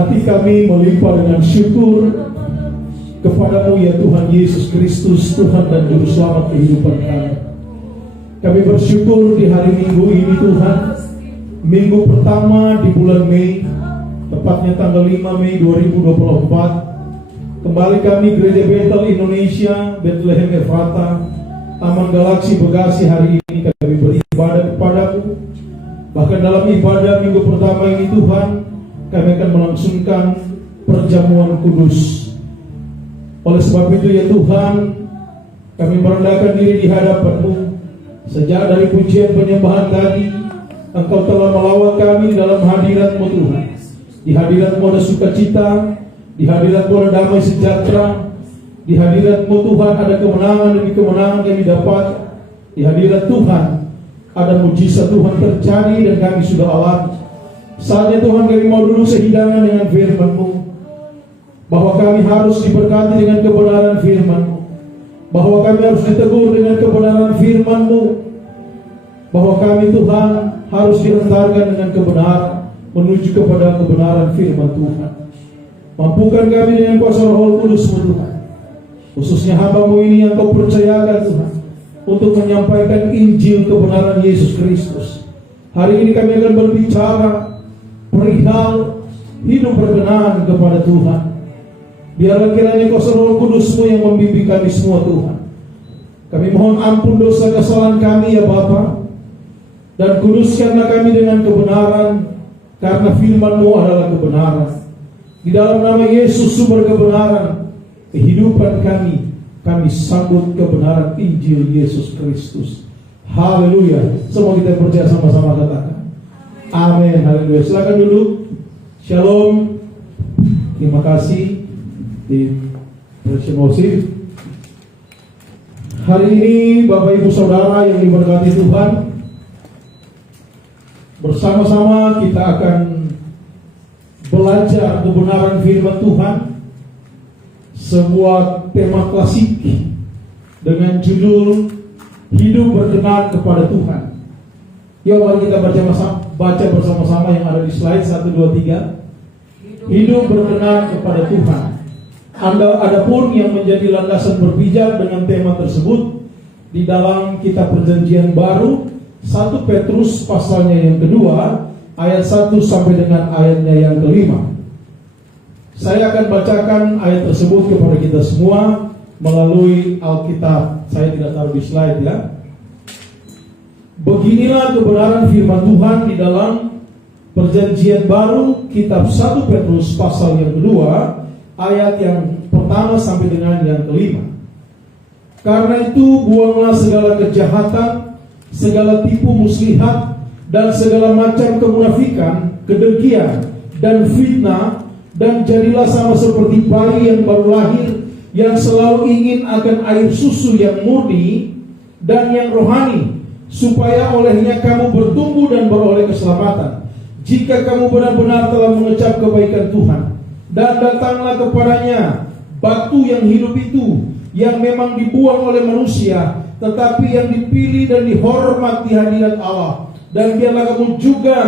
Hati kami melimpah dengan syukur kepada-Mu ya Tuhan Yesus Kristus, Tuhan dan Juru Selamat kehidupan kami. Kami bersyukur di hari Minggu ini Tuhan, Minggu pertama di bulan Mei, tepatnya tanggal 5 Mei 2024. Kembali kami Gereja Bethel Indonesia, Bethlehem Ephrata, Taman Galaksi Bekasi, hari ini kami beribadah kepada-Mu. Bahkan dalam ibadah minggu pertama ini Tuhan, kami akan melangsungkan perjamuan kudus. Oleh sebab itu ya Tuhan, kami merendahkan diri di hadapan-Mu. Sejak dari pujian penyembahan tadi, Engkau telah melawat kami dalam hadirat-Mu Tuhan. Di hadirat-Mu ada sukacita, di hadirat-Mu ada damai sejahtera, di hadirat-Mu Tuhan ada kemenangan demi kemenangan kami dapat. Di hadirat Tuhan ada mujizat Tuhan terjadi dan kami sudah alami. Saatnya Tuhan kami mau dulu sehidangan dengan firman-Mu, bahwa kami harus diberkati dengan kebenaran firman-Mu, bahwa kami harus ditegur dengan kebenaran firman-Mu, bahwa kami Tuhan harus diantarkan dengan kebenaran menuju kepada kebenaran firman Tuhan. Mampukan kami dengan kuasa Roh Kudus-Mu Tuhan, khususnya hamba-Mu ini yang Kau percayakan Tuhan, untuk menyampaikan Injil kebenaran Yesus Kristus. Hari ini kami akan berbicara perihal hidup berkenan kepada Tuhan. Biarlah kiranya kuasa Roh Kudus-Mu yang membimbing kami semua Tuhan. Kami mohon ampun dosa kesalahan kami ya Bapa, dan kuduskanlah kami dengan kebenaran, karena firman-Mu adalah kebenaran. Di dalam nama Yesus sumber kebenaran, kehidupan kami sambut kebenaran Injil Yesus Kristus. Haleluya. Semua kita percaya sama-sama katakan amin. Haleluya. Silakan duduk. Shalom. Terima kasih di Presimosi. Hari ini Bapak Ibu Saudara yang diberkati Tuhan, bersama-sama kita akan belajar kebenaran firman Tuhan, sebuah tema klasik dengan judul hidup berkenan kepada Tuhan. Yuk mari kita baca bersama-sama yang ada di slide 1, 2, 3. Hidup berkenan kepada Tuhan. Adapun yang menjadi landasan berpijak dengan tema tersebut di dalam kitab Perjanjian Baru, 1 Petrus pasalnya yang kedua, ayat 1 sampai dengan ayatnya yang kelima. Saya akan bacakan ayat tersebut kepada kita semua melalui Alkitab. Saya tidak taruh di slide ya. Beginilah kebenaran firman Tuhan di dalam Perjanjian Baru, kitab 1 Petrus pasal yang kedua, ayat yang pertama sampai dengan yang kelima. Karena itu buanglah segala kejahatan, segala tipu muslihat, dan segala macam kemunafikan, kedengkian, dan fitnah, dan jadilah sama seperti bayi yang baru lahir, yang selalu ingin akan air susu yang murni dan yang rohani, supaya olehnya kamu bertumbuh dan beroleh keselamatan, jika kamu benar-benar telah mengecap kebaikan Tuhan. Dan datanglah kepadanya batu yang hidup itu, yang memang dibuang oleh manusia, tetapi yang dipilih dan dihormat di hadirat Allah. Dan biarlah kamu juga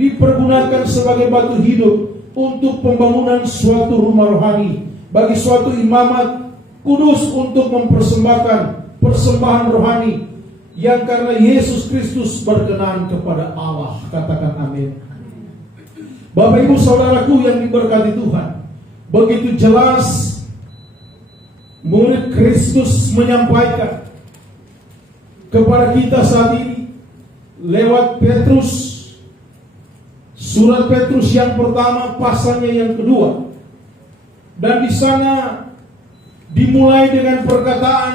dipergunakan sebagai batu hidup untuk pembangunan suatu rumah rohani, bagi suatu imamat kudus, untuk mempersembahkan persembahan rohani yang karena Yesus Kristus berkenan kepada Allah. Katakan amin. Bapak Ibu Saudaraku yang diberkati Tuhan, begitu jelas murid Kristus menyampaikan kepada kita saat ini lewat Petrus, surat Petrus yang pertama pasalnya yang kedua. Dan di sana dimulai dengan perkataan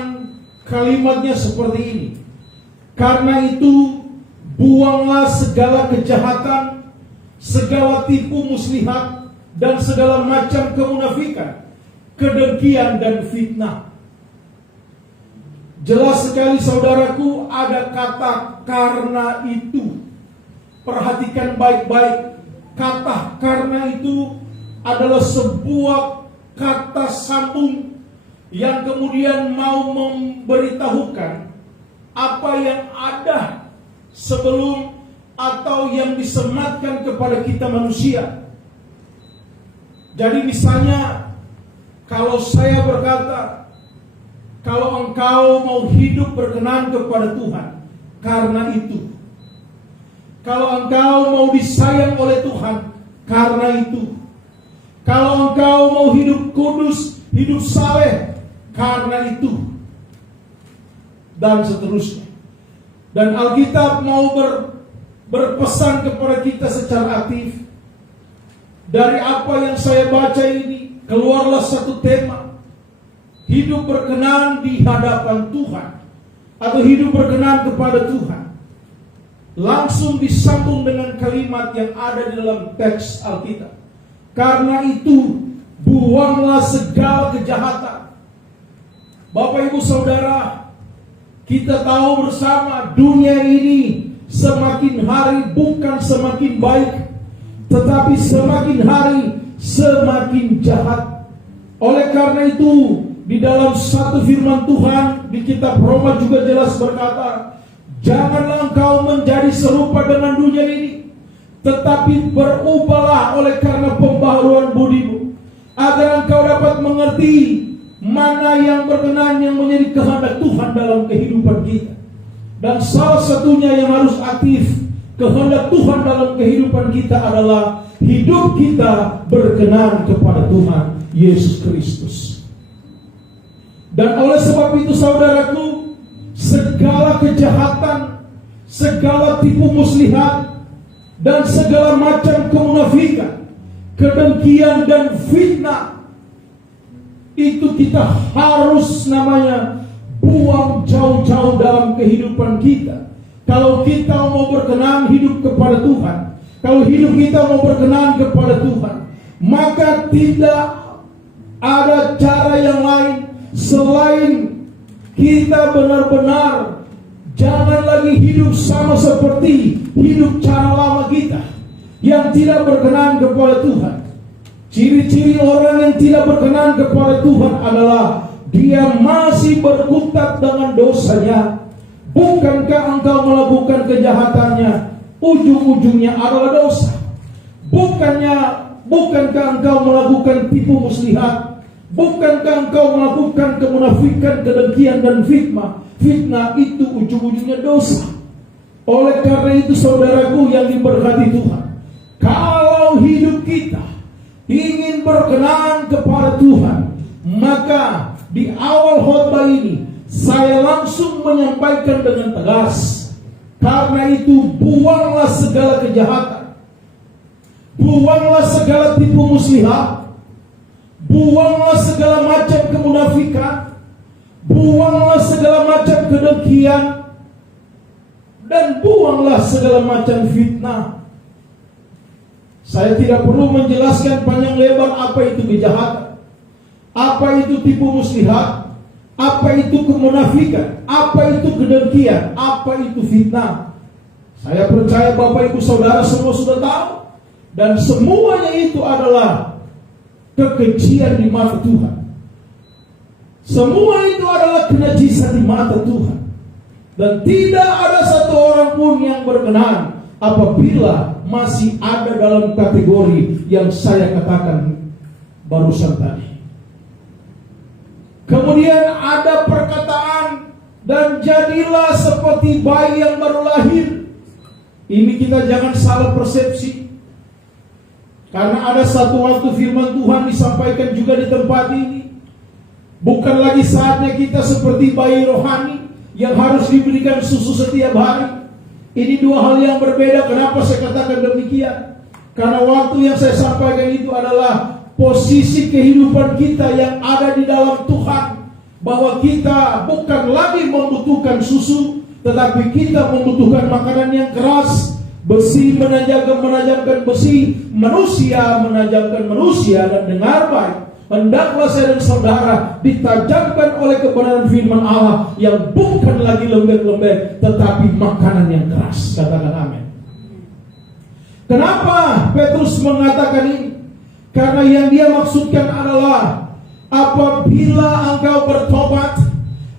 kalimatnya seperti ini. Karena itu buanglah segala kejahatan, segala tipu muslihat, dan segala macam kemunafikan, kedengkian dan fitnah. Jelas sekali saudaraku, ada kata karena itu. Perhatikan baik-baik. Kata karena itu adalah sebuah kata sambung yang kemudian mau memberitahukan apa yang ada sebelum atau yang disematkan kepada kita manusia. Jadi misalnya, kalau saya berkata, kalau engkau mau hidup berkenan kepada Tuhan, karena itu. Kalau engkau mau disayang oleh Tuhan, karena itu. Kalau engkau mau hidup kudus, hidup saleh, karena itu. Dan seterusnya. Dan Alkitab mau berpesan kepada kita secara aktif. Dari apa yang saya baca ini, keluarlah satu tema. Hidup berkenan di hadapan Tuhan, atau hidup berkenan kepada Tuhan. Langsung disambung dengan kalimat yang ada di dalam teks Alkitab. Karena itu, buanglah segala kejahatan. Bapak Ibu Saudara, kita tahu bersama dunia ini semakin hari bukan semakin baik, tetapi semakin hari semakin jahat. Oleh karena itu, di dalam satu firman Tuhan di kitab Roma juga jelas berkata, janganlah engkau menjadi serupa dengan dunia ini, tetapi berubahlah oleh karena pembaharuan budimu, agar engkau dapat mengerti mana yang berkenan yang menjadi kehendak Tuhan dalam kehidupan kita. Dan salah satunya yang harus aktif, kehendak Tuhan dalam kehidupan kita adalah hidup kita berkenan kepada Tuhan Yesus Kristus. Dan oleh sebab itu saudaraku, segala kejahatan, segala tipu muslihat, dan segala macam kemunafikan, kedengkian dan fitnah, itu kita harus namanya buang jauh-jauh dalam kehidupan kita. Kalau kita mau berkenan hidup kepada Tuhan, kalau hidup kita mau berkenan kepada Tuhan, maka tidak ada cara yang lain selain kita benar-benar jangan lagi hidup sama seperti hidup cara lama kita yang tidak berkenan kepada Tuhan. Ciri-ciri orang yang tidak berkenan kepada Tuhan adalah dia masih berkutat dengan dosanya. Bukankah engkau melakukan kejahatannya, ujung-ujungnya adalah dosa? Bukankah engkau melakukan tipu muslihat? Bukankah engkau melakukan kemunafikan, kedengkian dan fitnah? Fitnah itu ujung-ujungnya dosa. Oleh karena itu saudaraku yang diberkati Tuhan, kalau hidup kita ingin berkenan kepada Tuhan, maka di awal khotbah ini saya langsung menyampaikan dengan tegas, karena itu buanglah segala kejahatan, buanglah segala tipu muslihat, buanglah segala macam kemunafikan, buanglah segala macam kedengkian, dan buanglah segala macam fitnah. Saya tidak perlu menjelaskan panjang lebar apa itu kejahatan, apa itu tipu muslihat, apa itu kemunafikan, apa itu kedengkian, apa itu fitnah. Saya percaya Bapak Ibu Saudara semua sudah tahu, dan semuanya itu adalah kekejian di mata Tuhan. Semua itu adalah kenajisan di mata Tuhan. Dan tidak ada satu orang pun yang berkenan apabila masih ada dalam kategori yang saya katakan barusan tadi. Kemudian ada perkataan, dan jadilah seperti bayi yang baru lahir. Ini kita jangan salah persepsi. Karena ada satu waktu firman Tuhan disampaikan juga di tempat ini. Bukan lagi saatnya kita seperti bayi rohani yang harus diberikan susu setiap hari. Ini dua hal yang berbeda. Kenapa saya katakan demikian? Karena waktu yang saya sampaikan itu adalah posisi kehidupan kita yang ada di dalam Tuhan. Bahwa kita bukan lagi membutuhkan susu, tetapi kita membutuhkan makanan yang keras. Besi menajamkan besi, manusia menajamkan manusia. Dan dengar baik, hendaklah saya dan saudara ditajamkan oleh kebenaran firman Allah yang bukan lagi lembek-lembek, tetapi makanan yang keras. Katakan amin. Kenapa Petrus mengatakan ini? Karena yang dia maksudkan adalah apabila engkau bertobat,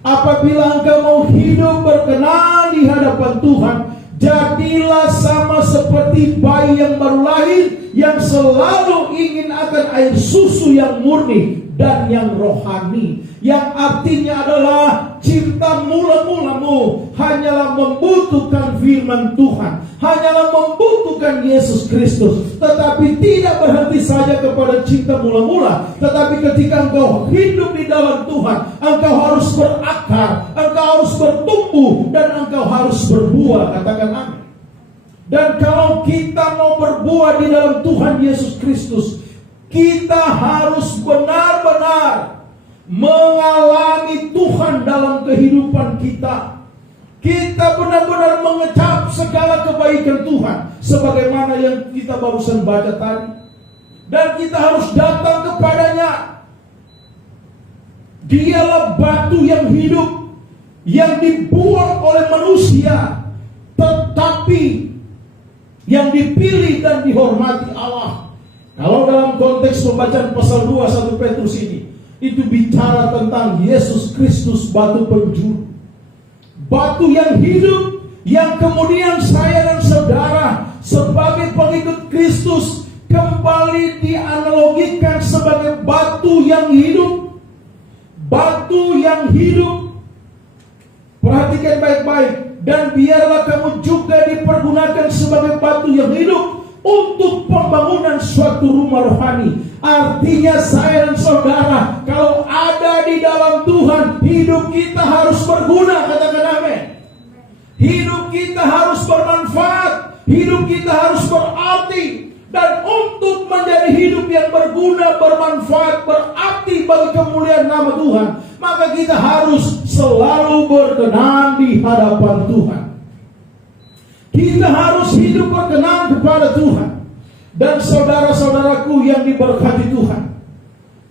apabila engkau mau hidup berkenan di hadapan Tuhan, jadilah sama seperti seperti bayi yang baru lahir, yang selalu ingin akan air susu yang murni dan yang rohani, yang artinya adalah cinta mula-mulamu hanyalah membutuhkan firman Tuhan, hanyalah membutuhkan Yesus Kristus. Tetapi tidak berhenti saja kepada cinta mula-mula, tetapi ketika engkau hidup di dalam Tuhan, engkau harus berakar, engkau harus bertumbuh, dan engkau harus berbuah. Katakan amin. Dan kalau kita mau berbuah di dalam Tuhan Yesus Kristus, kita harus benar-benar mengalami Tuhan dalam kehidupan kita. Kita benar-benar mengecap segala kebaikan Tuhan, sebagaimana yang kita barusan baca tadi. Dan kita harus datang kepadanya. Dialah batu yang hidup, yang dibuang oleh manusia, tetapi yang dipilih dan dihormati Allah. Kalau dalam konteks pembacaan pasal 2 1 Petrus ini, itu bicara tentang Yesus Kristus batu penjuru, batu yang hidup, yang kemudian saya dan saudara sebagai pengikut Kristus kembali dianalogikan sebagai batu yang hidup. Batu yang hidup. Perhatikan baik-baik. Dan biarlah kamu juga dipergunakan sebagai batu yang hidup untuk pembangunan suatu rumah rohani. Artinya saya dan saudara, kalau ada di dalam Tuhan, hidup kita harus berguna. Katakan amin. Hidup kita harus bermanfaat, hidup kita harus berarti. Dan untuk menjadi hidup yang berguna, bermanfaat, berarti bagi kemuliaan nama Tuhan, maka kita harus selalu berkenan di hadapan Tuhan. Kita harus hidup berkenan kepada Tuhan. Dan saudara-saudaraku yang diberkati Tuhan,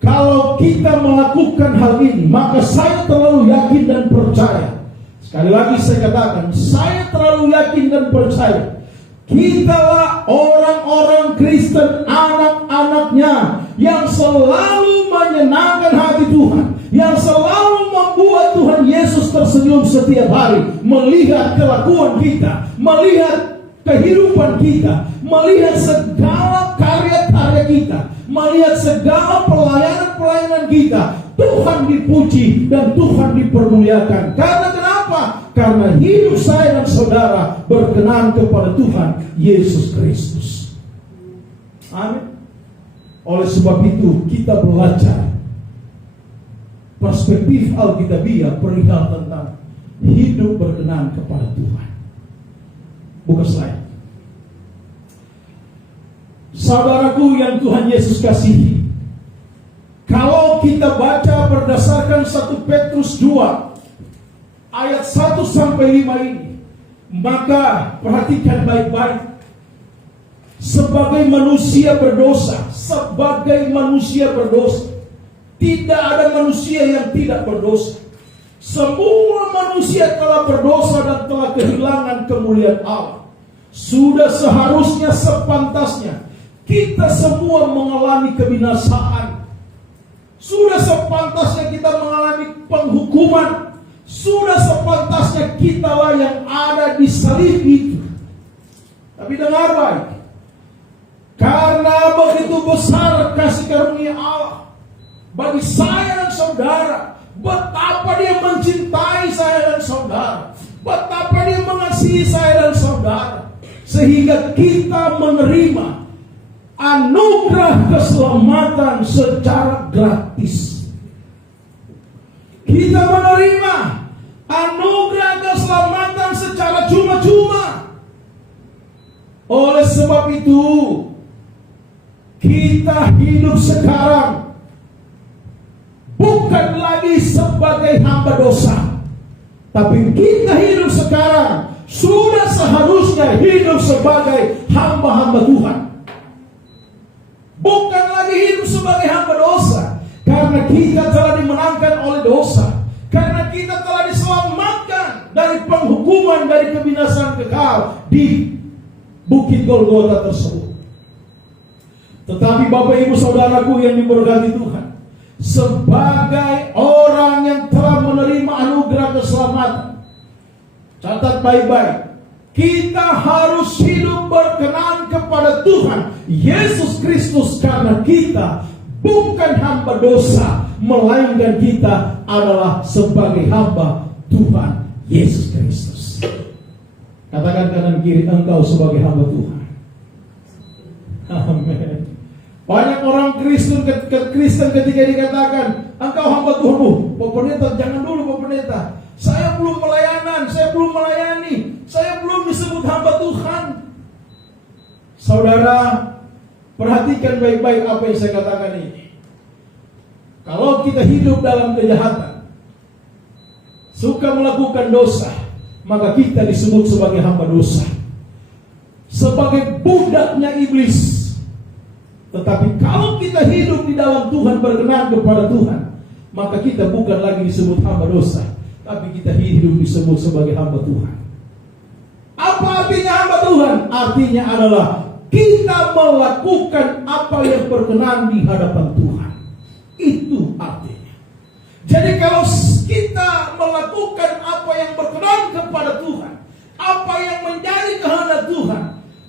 kalau kita melakukan hal ini, maka saya terlalu yakin dan percaya. Sekali lagi saya katakan, saya terlalu yakin dan percaya, kitalah orang-orang Kristen, anak-anaknya, yang selalu menyenangkan hati Tuhan, yang selalu membuat Tuhan Yesus tersenyum setiap hari, melihat kelakuan kita, melihat kehidupan kita, melihat segala karya-karya kita, melihat segala pelayanan-pelayanan kita. Tuhan dipuji dan Tuhan dipermuliakan. Karena kenapa? Karena hidup saya dan saudara berkenan kepada Tuhan Yesus Kristus. Amin. Oleh sebab itu kita belajar perspektif Alkitabiah perihal tentang hidup berkenan kepada Tuhan. Buka slide. Saudaraku yang Tuhan Yesus kasihi, kalau kita baca berdasarkan 1 Petrus 2 ayat 1 sampai 5 ini, maka perhatikan baik-baik. Sebagai manusia berdosa, tidak ada manusia yang tidak berdosa. Semua manusia telah berdosa dan telah kehilangan kemuliaan Allah. Sudah seharusnya, sepantasnya kita semua mengalami kebinasaan. Sudah sepantasnya kita mengalami penghukuman. Sudah sepantasnya kitalah yang ada di salib itu. Tapi dengar baik, karena begitu besar kasih karunia Allah bagi saya dan saudara, betapa dia mencintai saya dan saudara, betapa dia mengasihi saya dan saudara, sehingga kita menerima anugerah keselamatan secara gratis. Kita menerima anugerah keselamatan secara cuma-cuma. Oleh sebab itu, kita hidup sekarang bukan lagi sebagai hamba dosa, tapi kita hidup sekarang sudah seharusnya hidup sebagai hamba-hamba Tuhan. Bukan lagi hidup sebagai hamba dosa, karena kita telah dimenangkan oleh dosa, karena kita telah diselamatkan dari penghukuman, dari kebinasaan kekal di Bukit Golgota tersebut. Tetapi Bapak Ibu Saudaraku yang diberkati Tuhan, sebagai orang yang telah menerima anugerah keselamatan, catat baik-baik, kita harus hidup berkenan Tuhan Yesus Kristus, karena kita bukan hamba dosa, melainkan kita adalah sebagai hamba Tuhan Yesus Kristus. Katakan kanan kiri, engkau sebagai hamba Tuhan. Amin. Banyak orang Kristen ketika dikatakan engkau hamba Tuhan, Pak Pendeta jangan dulu Pak Pendeta, saya belum pelayanan, saya belum melayani, saya belum disebut hamba Tuhan. Saudara, perhatikan baik-baik apa yang saya katakan ini. Kalau kita hidup dalam kejahatan, suka melakukan dosa, maka kita disebut sebagai hamba dosa, sebagai budaknya iblis. Tetapi kalau kita hidup di dalam Tuhan, berkenan kepada Tuhan, maka kita bukan lagi disebut hamba dosa, tapi kita hidup disebut sebagai hamba Tuhan. Apa artinya hamba Tuhan? Artinya adalah kita melakukan apa yang berkenan di hadapan Tuhan. Itu artinya. Jadi kalau kita melakukan apa yang berkenan kepada Tuhan, apa yang menjadi kehendak Tuhan,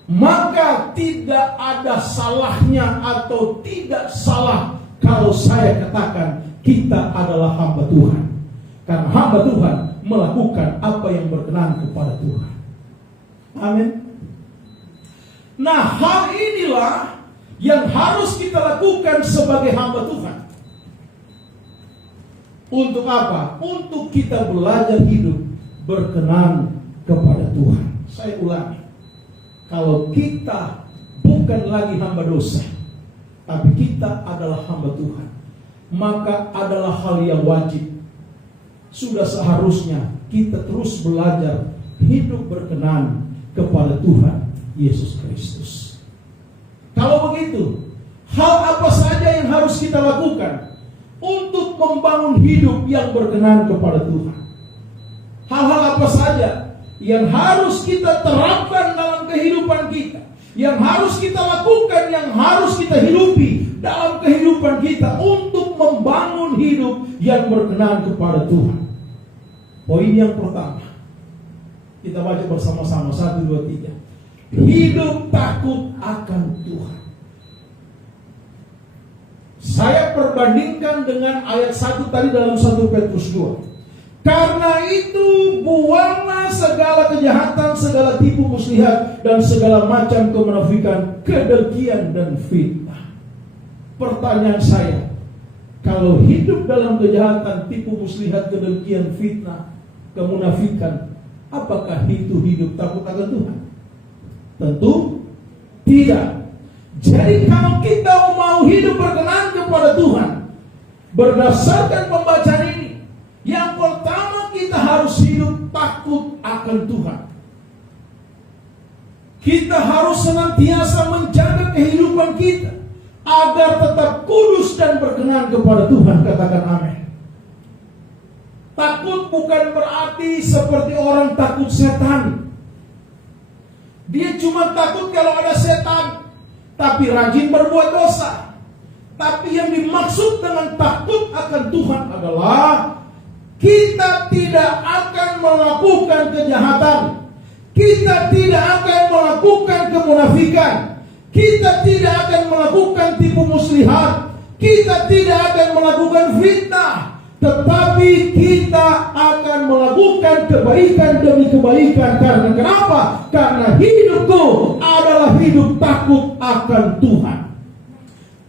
maka tidak ada salahnya atau tidak salah kalau saya katakan kita adalah hamba Tuhan. Karena hamba Tuhan melakukan apa yang berkenan kepada Tuhan. Amin. Nah, hal inilah yang harus kita lakukan sebagai hamba Tuhan. Untuk apa? Untuk kita belajar hidup berkenan kepada Tuhan. Saya ulangi. Kalau kita bukan lagi hamba dosa, tapi kita adalah hamba Tuhan, maka adalah hal yang wajib. Sudah seharusnya kita terus belajar hidup berkenan kepada Tuhan Yesus Kristus. Kalau begitu, hal apa saja yang harus kita lakukan untuk membangun hidup yang berkenan kepada Tuhan? Hal-hal apa saja yang harus kita terapkan dalam kehidupan kita, yang harus kita lakukan, yang harus kita hidupi dalam kehidupan kita untuk membangun hidup yang berkenan kepada Tuhan? Poin yang pertama, kita baca bersama-sama, 1, 2, 3. Hidup takut akan Tuhan. Saya perbandingkan dengan ayat 1 tadi dalam 1 Petrus 2. Karena itu buanglah segala kejahatan, segala tipu muslihat, dan segala macam kemunafikan, kedengkian dan fitnah. Pertanyaan saya, kalau hidup dalam kejahatan, tipu muslihat, kedengkian, fitnah, kemunafikan, apakah itu hidup takut akan Tuhan? Tentu tidak. Jadi kalau kita mau hidup berkenan kepada Tuhan, berdasarkan pembacaan ini, yang pertama kita harus hidup takut akan Tuhan. Kita harus senantiasa menjaga kehidupan kita agar tetap kudus dan berkenan kepada Tuhan. Katakan amin. Takut bukan berarti seperti orang takut setan. Dia cuma takut kalau ada setan, tapi rajin berbuat dosa. Tapi yang dimaksud dengan takut akan Tuhan adalah kita tidak akan melakukan kejahatan, kita tidak akan melakukan kemunafikan, kita tidak akan melakukan tipu muslihat, kita tidak akan melakukan fitnah, tetapi kita akan melakukan kebaikan demi kebaikan. Karena kenapa? Karena hidupku adalah hidup takut akan Tuhan.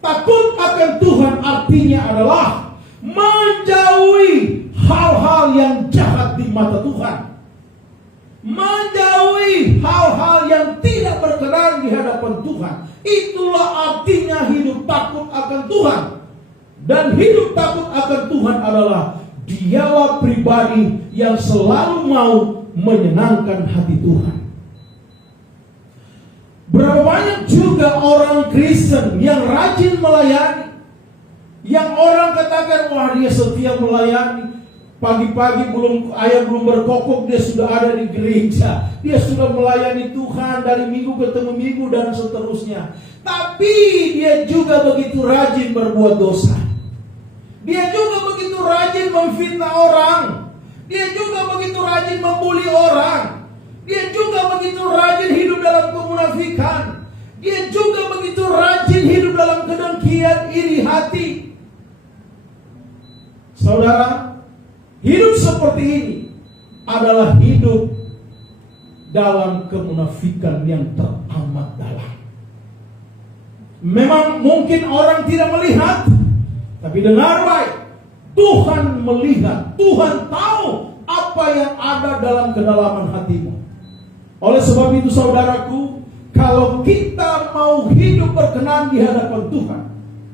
Takut akan Tuhan artinya adalah menjauhi hal-hal yang jahat di mata Tuhan, menjauhi hal-hal yang tidak berkenan di hadapan Tuhan. Itulah artinya hidup takut akan Tuhan. Dan hidup takut akan Tuhan adalah dialah pribadi yang selalu mau menyenangkan hati Tuhan. Berapa banyak juga orang Kristen yang rajin melayani, yang orang katakan, wah dia setia melayani. Pagi-pagi ayam belum berkokok, dia sudah ada di gereja. Dia sudah melayani Tuhan dari minggu ketemu minggu dan seterusnya. Tapi dia juga begitu rajin berbuat dosa. Dia juga begitu rajin memfitnah orang. Dia juga begitu rajin membuli orang. Dia juga begitu rajin hidup dalam kemunafikan. Dia juga begitu rajin hidup dalam kedengkian, iri hati. Saudara, hidup seperti ini adalah hidup dalam kemunafikan yang teramat dalam. Memang mungkin orang tidak melihat, tapi dengar baik, Tuhan melihat, Tuhan tahu apa yang ada dalam kedalaman hatimu. Oleh sebab itu saudaraku, kalau kita mau hidup berkenan di hadapan Tuhan,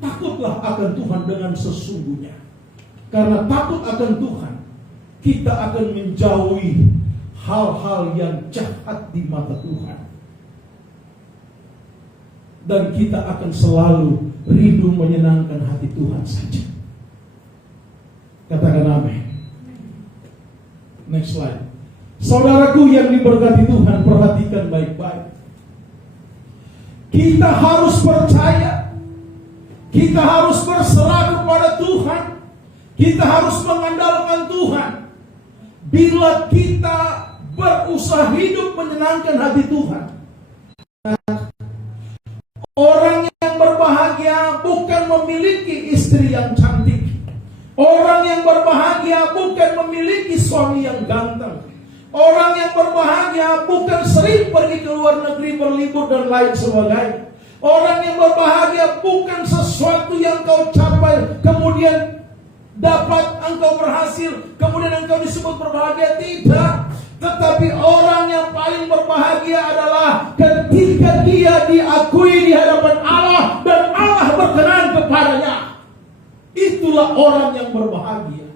takutlah akan Tuhan dengan sesungguhnya. Karena takut akan Tuhan, kita akan menjauhi hal-hal yang jahat di mata Tuhan. Dan kita akan selalu rindu menyenangkan hati Tuhan saja. Katakan amin. Next slide. Saudaraku yang diberkati Tuhan, perhatikan baik-baik. Kita harus percaya. Kita harus berserah kepada Tuhan. Kita harus mengandalkan Tuhan. Bila kita berusaha hidup menyenangkan hati Tuhan. Orang yang berbahagia bukan memiliki istri yang cantik. Orang yang berbahagia bukan memiliki suami yang ganteng. Orang yang berbahagia bukan sering pergi ke luar negeri berlibur dan lain sebagainya. Orang yang berbahagia bukan sesuatu yang kau capai kemudian dapat engkau berhasil, kemudian engkau disebut berbahagia. Tidak. Tetapi orang yang paling berbahagia adalah ketika dia diakui di hadapan Allah dan Allah berkenan kepadanya. Itulah orang yang berbahagia.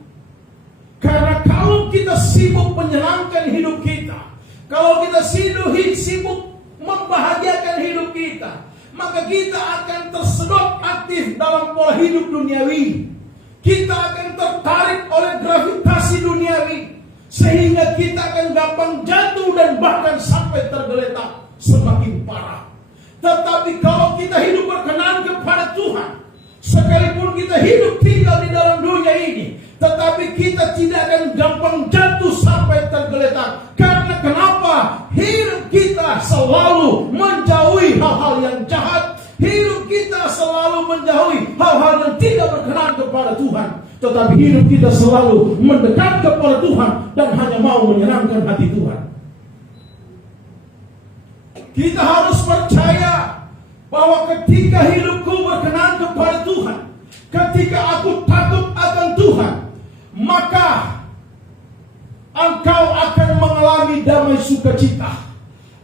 Karena kalau kita sibuk menyenangkan hidup kita, kalau kita sibuk membahagiakan hidup kita, maka kita akan tersedot aktif dalam pola hidup duniawi. Kita akan tertarik oleh gravitasi duniawi, sehingga kita akan gampang jatuh dan bahkan sampai tergeletak semakin parah. Tetapi kalau kita hidup berkenan kepada Tuhan, sekalipun kita hidup tinggal di dalam dunia ini, tetapi kita tidak akan gampang jatuh sampai tergeletak. Karena kenapa? Hidup kita selalu menjauhi hal-hal yang jahat. Hidup kita selalu menjauhi hal-hal yang tidak berkenan kepada Tuhan. Tetapi hidup kita selalu mendekat kepada Tuhan dan hanya mau menyenangkan hati Tuhan. Kita harus percaya bahwa ketika hidupku berkenan kepada Tuhan, ketika aku takut akan Tuhan, maka engkau akan mengalami damai sukacita.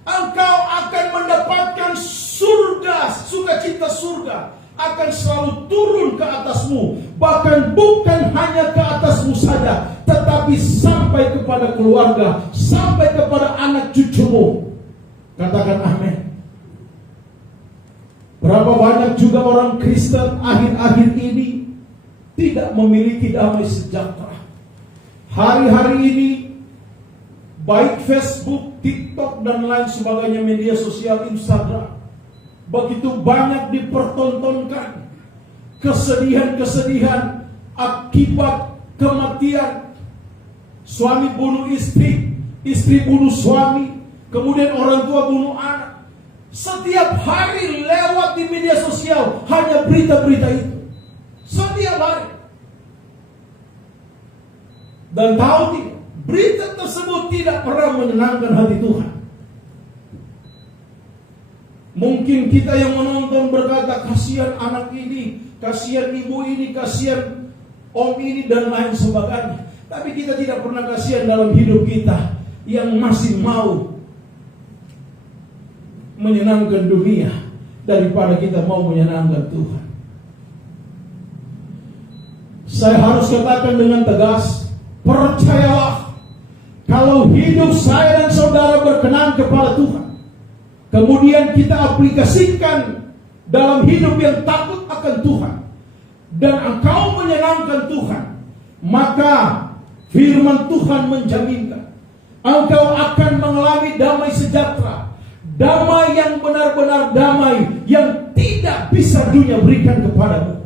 Engkau akan mendapatkan surga, sukacita surga akan selalu turun ke atasmu. Bahkan bukan hanya ke atasmu saja, tetapi sampai kepada keluarga, sampai kepada anak cucumu. Katakan amin. Berapa banyak juga orang Kristen akhir-akhir ini tidak memiliki damai sejahtera. Hari-hari ini baik Facebook, TikTok dan lain sebagainya, media sosial, Instagram, begitu banyak dipertontonkan kesedihan-kesedihan akibat kematian. Suami bunuh istri, istri bunuh suami, kemudian orang tua bunuh anak. Setiap hari lewat di media sosial hanya berita-berita itu. Setiap hari. Dan tahu tidak, berita tersebut tidak pernah menyenangkan hati Tuhan. Mungkin kita yang menonton berkata, kasihan anak ini, kasihan ibu ini, kasihan om ini dan lain sebagainya. Tapi kita tidak pernah kasihan dalam hidup kita yang masih mau menyenangkan dunia daripada kita mau menyenangkan Tuhan. Saya harus katakan dengan tegas, percayalah, kalau hidup saya dan saudara berkenan kepada Tuhan, kemudian kita aplikasikan dalam hidup yang takut akan Tuhan, dan engkau menyenangkan Tuhan, maka firman Tuhan menjaminkan engkau akan mengalami damai sejahtera. Damai yang benar-benar damai, yang tidak bisa dunia berikan kepadamu.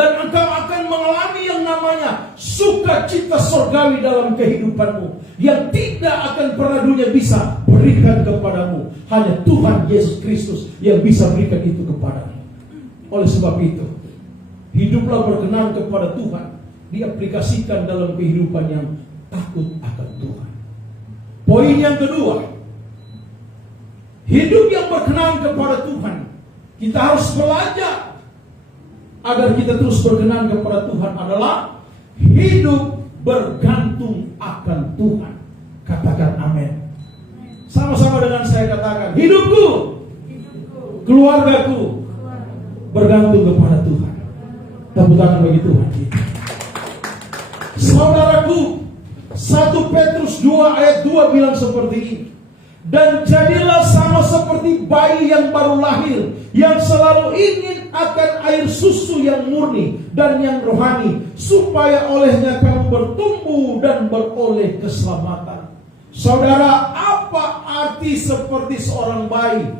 Dan engkau akan mengalami yang namanya sukacita surgawi dalam kehidupanmu, yang tidak akan pernah dunia bisa berikan kepadamu. Hanya Tuhan Yesus Kristus yang bisa berikan itu kepadamu. Oleh sebab itu, hiduplah berkenan kepada Tuhan, diaplikasikan dalam kehidupan yang takut akan Tuhan. Poin yang kedua, hidup yang berkenan kepada Tuhan. Kita harus belajar agar kita terus berkenan kepada Tuhan adalah hidup bergantung akan Tuhan. Katakan amin. Sama-sama dengan saya katakan, hidupku, keluargaku bergantung kepada Tuhan. Tepuk tangan bagi Tuhan kita. Saudaraku, 1 Petrus 2 ayat 2 bilang seperti ini. Dan jadilah sama seperti bayi yang baru lahir, yang selalu ingin akan air susu yang murni dan yang rohani, supaya olehnya kamu bertumbuh dan beroleh keselamatan. Saudara, apa arti seperti seorang bayi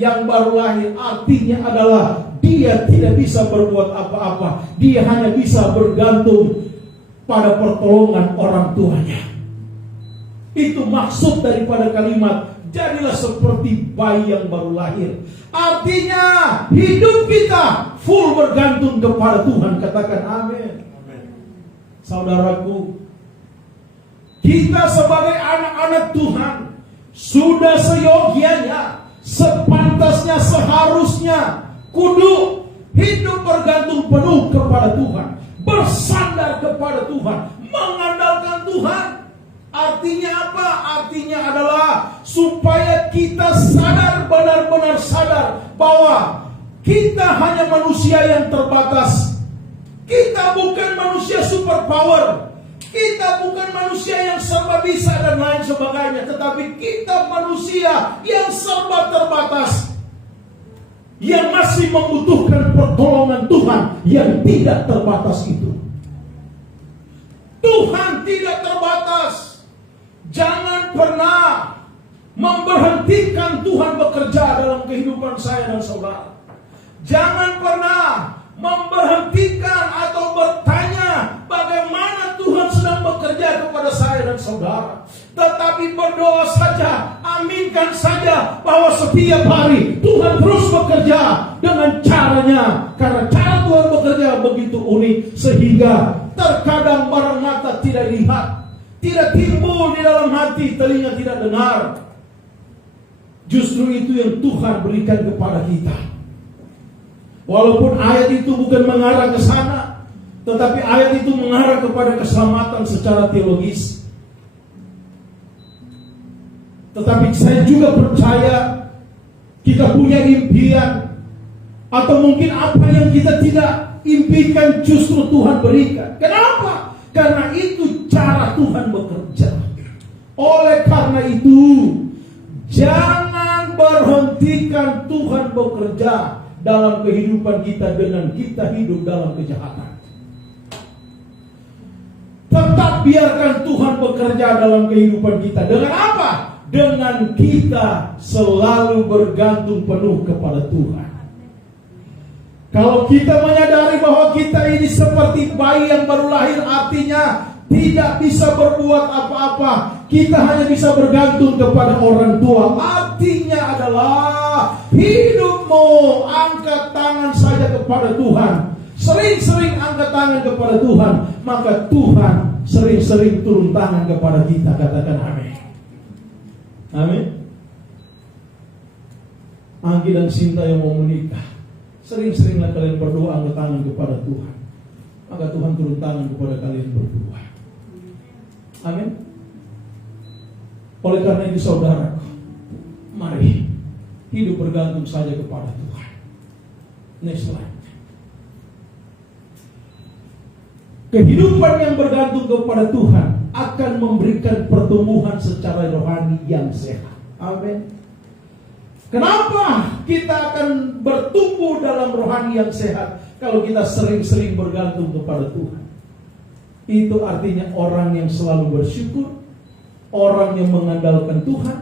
yang baru lahir? Artinya adalah dia tidak bisa berbuat apa-apa. Dia hanya bisa bergantung pada pertolongan orang tuanya. Itu maksud daripada kalimat jadilah seperti bayi yang baru lahir. Artinya hidup kita full bergantung kepada Tuhan. Katakan amin. Saudaraku, kita sebagai anak-anak Tuhan sudah seyogianya, sepantasnya, seharusnya kudu hidup bergantung penuh kepada Tuhan, bersandar kepada Tuhan, mengandalkan Tuhan. Artinya apa? Artinya adalah supaya kita sadar, benar-benar sadar bahwa kita hanya manusia yang terbatas. Kita bukan manusia superpower. Kita bukan manusia yang serba bisa dan lain sebagainya. Tetapi kita manusia yang serba terbatas, yang masih membutuhkan pertolongan Tuhan yang tidak terbatas itu. Tuhan tidak terbatas. Jangan pernah memberhentikan Tuhan bekerja dalam kehidupan saya dan saudara. Jangan pernah memberhentikan atau bertanya bagaimana Tuhan sedang bekerja kepada saya dan saudara. Tetapi berdoa saja, aminkan saja bahwa setiap hari Tuhan terus bekerja dengan caranya. Karena cara Tuhan bekerja begitu unik sehingga terkadang barang mata tidak lihat, tidak timbul di dalam hati, telinga tidak dengar. Justru itu yang Tuhan berikan kepada kita. Walaupun ayat itu bukan mengarah ke sana, tetapi ayat itu mengarah kepada keselamatan secara teologis. Tetapi saya juga percaya kita punya impian, atau mungkin apa yang kita tidak impikan justru Tuhan berikan. Kenapa? Karena itu cara Tuhan bekerja. Oleh karena itu, jangan berhentikan Tuhan bekerja dalam kehidupan kita dengan kita hidup dalam kejahatan. Tetap biarkan Tuhan bekerja dalam kehidupan kita. Dengan apa? Dengan kita selalu bergantung penuh kepada Tuhan. Kalau kita menyadari bahwa kita ini seperti bayi yang baru lahir, artinya tidak bisa berbuat apa-apa, kita hanya bisa bergantung kepada orang tua. Artinya adalah hidupmu angkat tangan saja kepada Tuhan. Sering-sering angkat tangan kepada Tuhan, maka Tuhan sering-sering turun tangan kepada kita. Katakan amin. Amin. Anggi dan Sinta yang mau menikah, sering-seringlah kalian berdoa angkat tangan kepada Tuhan, maka Tuhan turun tangan kepada kalian berdua. Amin. Oleh karena itu saudaraku, mari hidup bergantung saja kepada Tuhan. Next slide. Kehidupan yang bergantung kepada Tuhan akan memberikan pertumbuhan secara rohani yang sehat. Amin. Kenapa kita akan bertumbuh dalam rohani yang sehat? Kalau kita sering-sering bergantung kepada Tuhan. Itu artinya orang yang selalu bersyukur, orang yang mengandalkan Tuhan,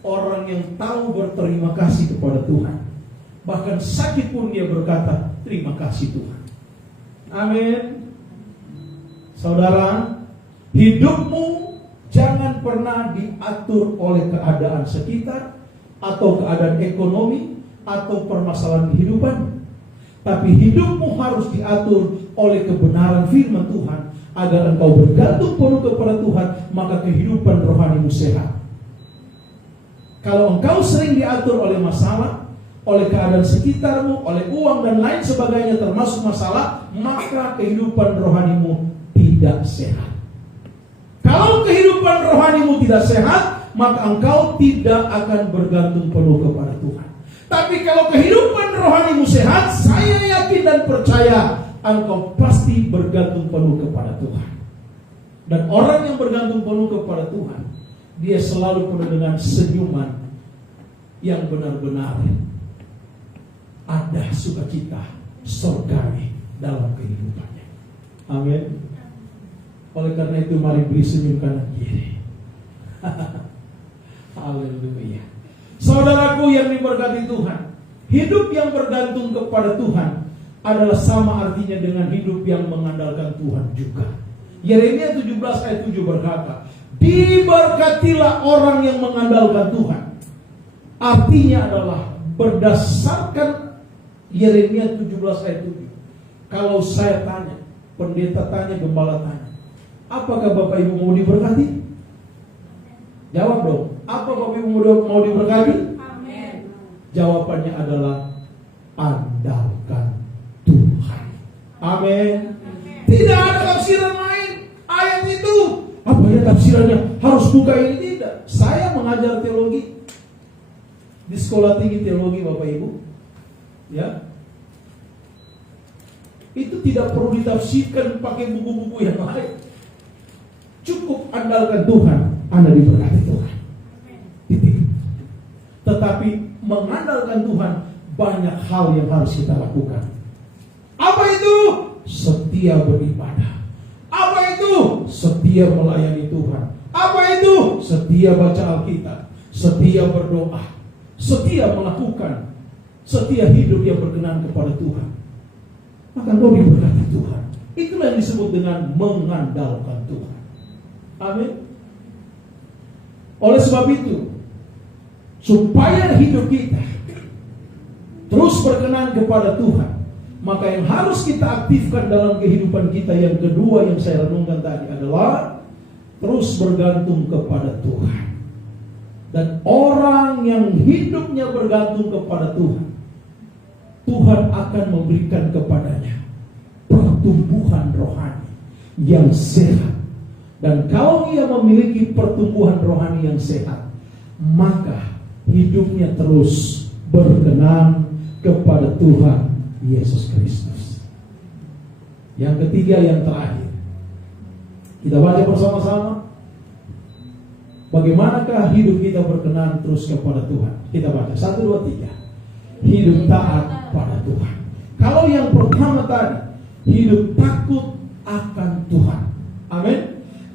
orang yang tahu berterima kasih kepada Tuhan. Bahkan sakit pun dia berkata, terima kasih Tuhan. Amin. Saudara, hidupmu jangan pernah diatur oleh keadaan sekitar atau keadaan ekonomi atau permasalahan kehidupan. Tapi hidupmu harus diatur oleh kebenaran firman Tuhan. Agar engkau bergantung penuh kepada Tuhan, maka kehidupan rohanimu sehat. Kalau engkau sering diatur oleh masalah, oleh keadaan sekitarmu, oleh uang dan lain sebagainya termasuk masalah, maka kehidupan rohanimu tidak sehat. Kalau kehidupan rohanimu tidak sehat, maka engkau tidak akan bergantung penuh kepada Tuhan. Tapi kalau kehidupan rohanimu sehat, saya yakin dan percaya engkau pasti bergantung penuh kepada Tuhan. Dan orang yang bergantung penuh kepada Tuhan, dia selalu penuh dengan senyuman yang benar-benar ada sukacita surgawi dalam kehidupannya. Amin. Oleh karena itu mari beri senyum kanan kiri. Haleluya. Saudaraku yang diberkati Tuhan, hidup yang bergantung kepada Tuhan adalah sama artinya dengan hidup yang mengandalkan Tuhan juga. Yeremia 17 ayat 7 berkata, diberkatilah orang yang mengandalkan Tuhan. Artinya adalah berdasarkan Yeremia 17 ayat 7. Kalau saya tanya, pendeta tanya, gembala tanya, apakah Bapak Ibu mau diberkati? Jawab dong. Apa Bapak Ibu mau diberkati? Amin. Jawabannya adalah andalkan Tuhan. Amin. Tidak ada tafsiran lain ayat itu. Apa ya tafsirannya? Harus buka ini? Tidak. Saya mengajar teologi di sekolah tinggi teologi, Bapak Ibu. Ya. Itu tidak perlu ditafsirkan pakai buku-buku yang lain. Cukup andalkan Tuhan, Anda diberkati Tuhan. Titik. Tetapi mengandalkan Tuhan, banyak hal yang harus kita lakukan. Apa itu? Setia beribadah. Apa itu? Setia melayani Tuhan. Apa itu? Setia baca Alkitab. Setia berdoa. Setia melakukan. Setia hidup yang berkenan kepada Tuhan. Maka kau diberkati Tuhan. Itulah yang disebut dengan mengandalkan Tuhan. Amin. Oleh sebab itu, supaya hidup kita terus berkenan kepada Tuhan, maka yang harus kita aktifkan dalam kehidupan kita yang kedua yang saya renungkan tadi adalah terus bergantung kepada Tuhan. Dan orang yang hidupnya bergantung kepada Tuhan, Tuhan akan memberikan kepadanya pertumbuhan rohani yang sehat. Dan kalau ia memiliki pertumbuhan rohani yang sehat, maka hidupnya terus berkenan kepada Tuhan Yesus Kristus. Yang ketiga, yang terakhir, kita baca bersama-sama. Bagaimanakah hidup kita berkenan terus kepada Tuhan? Kita baca 1, 2, 3. Hidup taat pada Tuhan. Kalau yang pertama tadi, hidup takut akan Tuhan. Amin.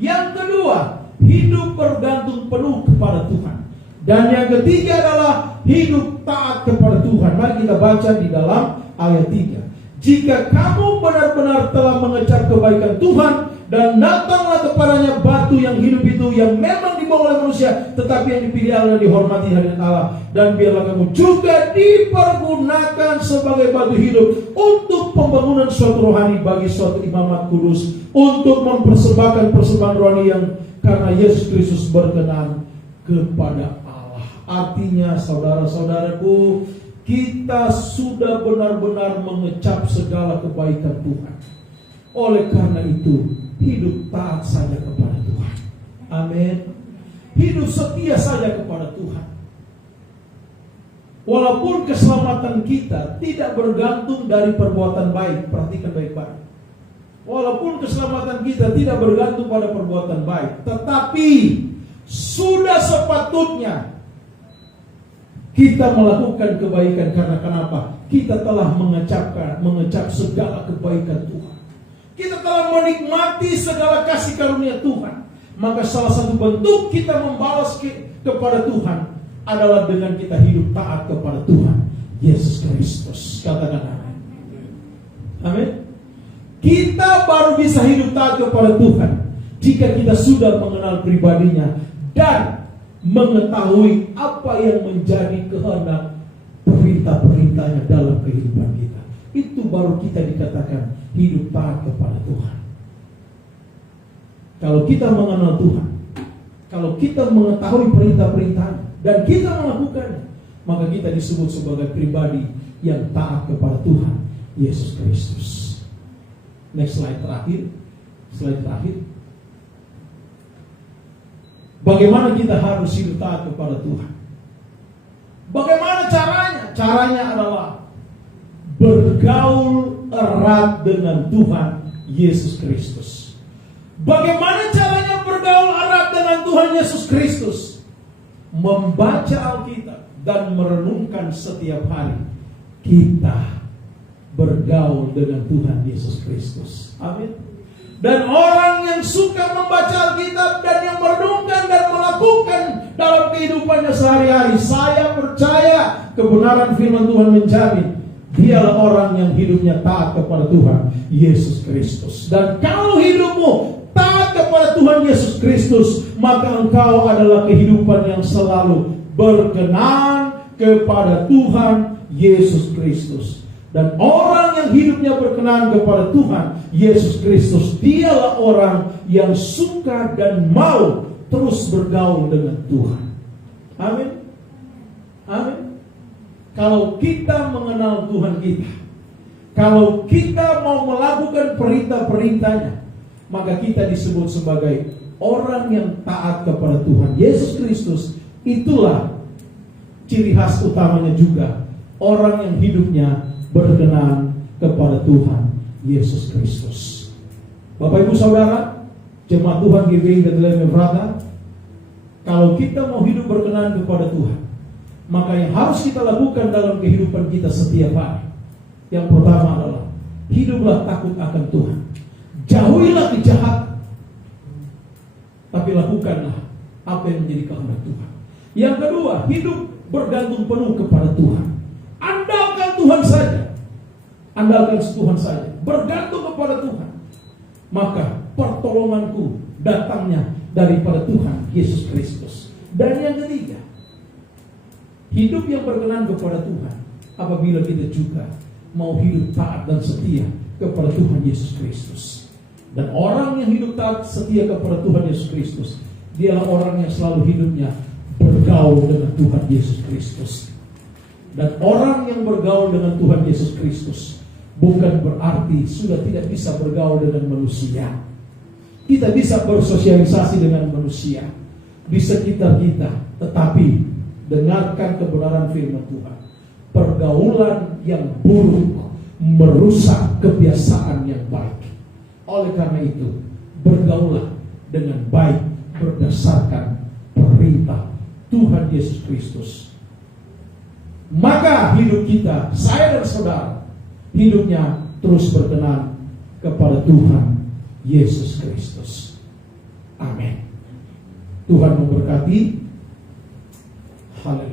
Yang kedua, hidup bergantung penuh kepada Tuhan. Dan yang ketiga adalah hidup taat kepada Tuhan. Mari kita baca di dalam ayat 3. Jika kamu benar-benar telah mengecap kebaikan Tuhan, dan datanglah kepadanya batu yang hidup itu, yang memang dibawa oleh manusia, tetapi yang dipilih Allah dan dihormati hadirat Allah. Dan biarlah kamu juga dipergunakan sebagai batu hidup untuk pembangunan suatu rohani bagi suatu imamat kudus, untuk mempersembahkan persembahan rohani yang karena Yesus Kristus berkenan kepada Allah. Artinya, saudara-saudaraku, kita sudah benar-benar mengecap segala kebaikan Tuhan. Oleh karena itu, hidup taat saja kepada Tuhan. Amin. Hidup setia saja kepada Tuhan. Walaupun keselamatan kita tidak bergantung dari perbuatan baik. Perhatikan baik-baik. Walaupun keselamatan kita tidak bergantung pada perbuatan baik, tetapi sudah sepatutnya kita melakukan kebaikan. Karena kenapa? Kita telah mengecap segala kebaikan Tuhan. Kita telah menikmati segala kasih karunia Tuhan. Maka salah satu bentuk kita membalas kepada Tuhan adalah dengan kita hidup taat kepada Tuhan Yesus Kristus. Katakan amin. Amin. bisa hidup taat kepada Tuhan jika kita sudah mengenal pribadinya dan mengetahui apa yang menjadi kehendak perintah-perintahnya dalam kehidupan kita. Itu baru kita dikatakan hidup taat kepada Tuhan. Kalau kita mengenal Tuhan, kalau kita mengetahui perintah-perintahnya dan kita melakukannya, maka kita disebut sebagai pribadi yang taat kepada Tuhan Yesus Kristus. Next slide terakhir. Slide terakhir. Bagaimana kita harus hidup taat kepada Tuhan? Bagaimana caranya? Caranya adalah bergaul erat dengan Tuhan Yesus Kristus. Bagaimana caranya bergaul erat dengan Tuhan Yesus Kristus? Membaca Alkitab dan merenungkan setiap hari. Kita bergaul dengan Tuhan Yesus Kristus. Amin. Dan orang yang suka membaca Alkitab dan yang merenungkan dan melakukan dalam kehidupannya sehari-hari, saya percaya kebenaran firman Tuhan menjamin dialah orang yang hidupnya taat kepada Tuhan Yesus Kristus. Dan kalau hidupmu taat kepada Tuhan Yesus Kristus, maka engkau adalah kehidupan yang selalu berkenan kepada Tuhan Yesus Kristus. Dan orang yang hidupnya berkenan kepada Tuhan Yesus Kristus, dialah orang yang suka dan mau terus bergaul dengan Tuhan. Amin. Amin. Kalau kita mengenal Tuhan kita, kalau kita mau melakukan perintah-perintahnya, maka kita disebut sebagai orang yang taat kepada Tuhan Yesus Kristus. Itulah ciri khas utamanya juga, orang yang hidupnya berkenan kepada Tuhan Yesus Kristus. Bapak Ibu Saudara, jemaat Tuhan GBI Bethlehem Ephrata, kalau kita mau hidup berkenan kepada Tuhan, maka yang harus kita lakukan dalam kehidupan kita setiap hari, yang pertama adalah hiduplah takut akan Tuhan. Jauhilah kejahatan, tapi lakukanlah apa yang menjadi kehendak Tuhan. Yang kedua, hidup bergantung penuh kepada Tuhan. Andalkan Tuhan saja. Andalkan Tuhan saja. Bergantung kepada Tuhan. Maka pertolonganku datangnya daripada Tuhan Yesus Kristus. Dan yang ketiga, hidup yang berkenan kepada Tuhan apabila kita juga mau hidup taat dan setia kepada Tuhan Yesus Kristus. Dan orang yang hidup taat setia kepada Tuhan Yesus Kristus, dialah orang yang selalu hidupnya bergaul dengan Tuhan Yesus Kristus. Dan orang yang bergaul dengan Tuhan Yesus Kristus bukan berarti sudah tidak bisa bergaul dengan manusia. Kita bisa bersosialisasi dengan manusia di sekitar kita, tetapi dengarkan kebenaran firman Tuhan. Pergaulan yang buruk merusak kebiasaan yang baik. Oleh karena itu, bergaulah dengan baik berdasarkan perintah Tuhan Yesus Kristus. Maka hidup kita, saya dan saudara, hidupnya terus berkenan kepada Tuhan Yesus Kristus. Amin. Tuhan memberkati. Haleluya.